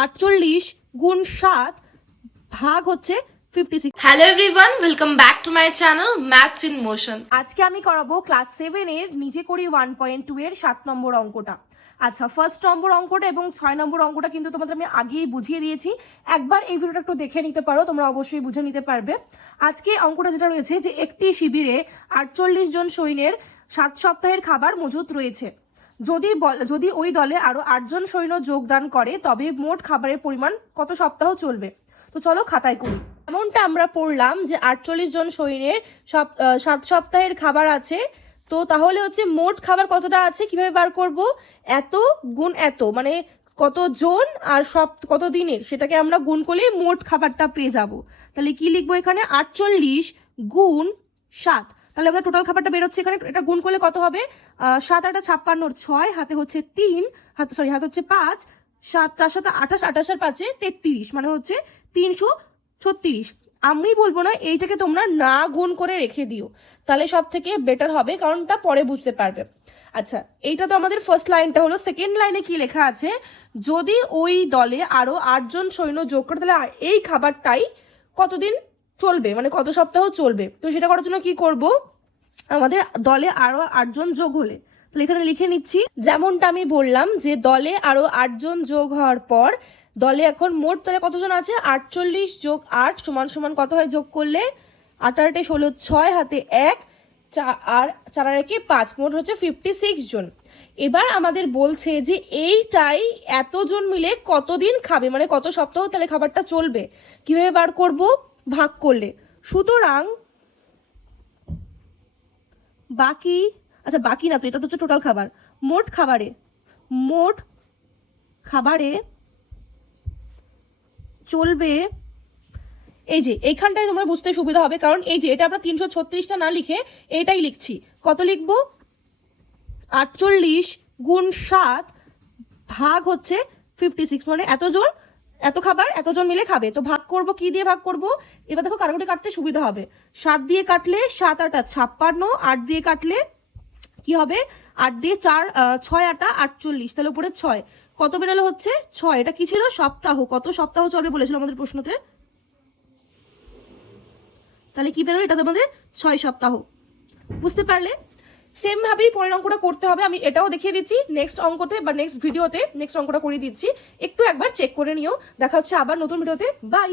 48 গুণ 7 ভাগ হচ্ছে 56। Hello everyone, welcome back to my channel maths in motion. আজকে আমি করাবো ক্লাস 7 এর নিজে করি 1.2 এর 7 নম্বর অঙ্কটা। আচ্ছা, ফার্স্ট নম্বর অঙ্কটা এবং 6 নম্বর অঙ্কটা কিন্তু তোমাদের আমি আগেই বুঝিয়ে দিয়েছি। একবার এই ভিডিওটা একটু দেখে নিতে পারো, তোমরা অবশ্যই বুঝে নিতে পারবে। আজকে অঙ্কটা যেটা রয়েছে যে একটি শিবিরে 48 জন সৈন্যের 7 সপ্তাহের খাবার মজুত রয়েছে। যদি ওই দলে আরো 8 জন সৈন্য যোগদান করে তবে মোট খাবারের পরিমাণ কত সপ্তাহ চলবে? তো চলো খাতায় করি। এমনটা আমরা পড়লাম যে 48 জন সৈন্যের 7 সপ্তাহের খাবার আছে। তো তাহলে হচ্ছে মোট খাবার কতটা আছে কিভাবে বার করব? এত গুণ এত, মানে কত জন আর কত দিনের সেটাকে আমরা গুণ করলে মোট খাবারটা পেয়ে যাব। তাহলে কি লিখবো এখানে? 48 গুণ 7। তাহলে আমাদের টোটাল খাবারটা বেরোচ্ছে এখানে। এটা গুণ করলে কত হবে? 7 8 56, 6 হাতে হচ্ছে 3, হাতে হচ্ছে 5, 7 4 7 28, 28 আর 5 33, মানে হচ্ছে 336। আমি বলবো না এইটাকে তোমরা না গুণ করে রেখে দিও, তাহলে সব থেকে বেটার হবে, কারণটা পরে বুঝতে পারবে। আচ্ছা, এইটা তো আমাদের ফার্স্ট লাইনটা হলো। সেকেন্ড লাইনে কি লেখা আছে? যদি ওই দলে আরো 8 জন সৈন্য যোগ করে, তাহলে এই খাবারটাই কতদিন চলবে, মানে কত সপ্তাহ চলবে। তো সেটা করার জন্য কি করব? আমাদের দলে আরো 8 জন যোগ হলে, তাহলে এখানে লিখে নিচ্ছি যেমনটা আমি বললাম যে দলে আরো 8 জন যোগ হওয়ার পর দলে এখন মোট তাহলে কতজন আছে? 48 যোগ 8 সমান সমান কত হয় যোগ করলে? 8 8 16, 6 হাতে 1 আর 4 আর 1 5, মোট হচ্ছে 56 জন। এবার আমাদের বলছে যে এইটাই এতজন মিলে কতদিন খাবে, মানে কত সপ্তাহ তাহলে খাবারটা চলবে, কিভাবে বার করব? ভাগ করলে। সুতরাং বাকি, আচ্ছা বাকি না তো, এটা তো হচ্ছে টোটাল খাবার। মোট খাবারে চলবে, এই যে এইখানটায় তোমরা বুঝতে সুবিধা হবে, কারণ এই যে এটা আমরা 336টা না লিখে এটাই লিখছি। কত লিখবো? 48 গুণ 7 ভাগ হচ্ছে 56, মানে এত খাবার এতজন মিলে খাবে। তো ভাগ করব, কি দিয়ে ভাগ করব? এবার দেখো কাটাকুটি কাটতে সুবিধা হবে। 7 দিয়ে কাটলে 7 8 56, 8 দিয়ে কাটলে কি হবে? 8 দিয়ে 4 6 8 48, তাহলে উপরে 6 কত বেরোলো? হচ্ছে 6। এটা কি ছিল? সপ্তাহ। কত সপ্তাহ চলবে বলেছিল আমাদের প্রশ্নতে, তাহলে কি বেরোলো? এটা আমাদের 6 সপ্তাহ। বুঝতে পারলে? সেম ভাবেই পরের অঙ্কটা করতে হবে। আমি এটাও দেখিয়ে দিচ্ছি নেক্সট অঙ্কতে বা নেক্সট ভিডিওতে। নেক্সট অঙ্কটা করে দিচ্ছি, একটু একবার চেক করে নিও। দেখা হচ্ছে আবার নতুন ভিডিওতে। বাই।